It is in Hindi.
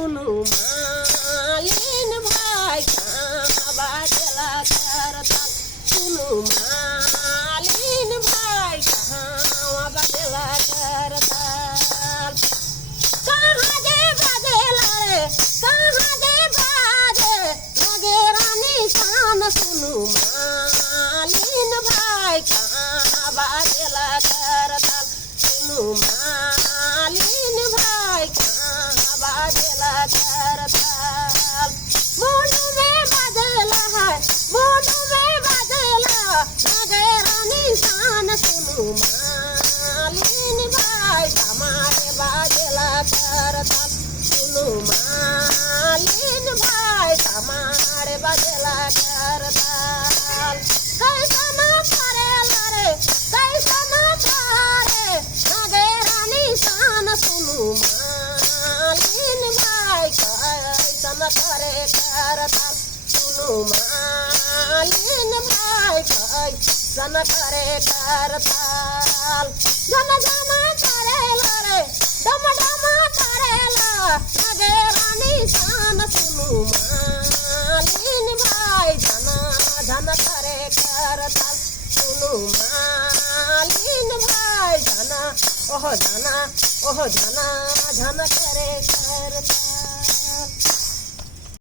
सुनु मालिन भाइ कहाँ बाजेला करताल सुनु मालिन भाइ कहाँ बाजेला करताल कहाँ दे बाजेला रे कहाँ दे बाजे लगे रानी शान सुनु मालिन भाइ कहाँ बाजेला करताल सुनु मालिन भाइ कहाँ बाजेला करताल मुंडू में बाजेला है मुंडू में बाजेला लगे रानी शान सुनु मालिन भाइ हमारे बाजेला करताल सुनु मालिन भाइ हमारे बाजेला करताल कैसा ना करेला रे कैसा ना करे लगे रानी शान सुनु मालिन भाइ कैसा ना करे करताल सुनु मालिन भाइ कैसा ना करे करताल जमा जमा करेला रे डम डम करेला लगे रानी शान सुनु मालिन भाइ झना झना करे करताल सुनु मालिन भाइ झना ओह झना झना करे करताल।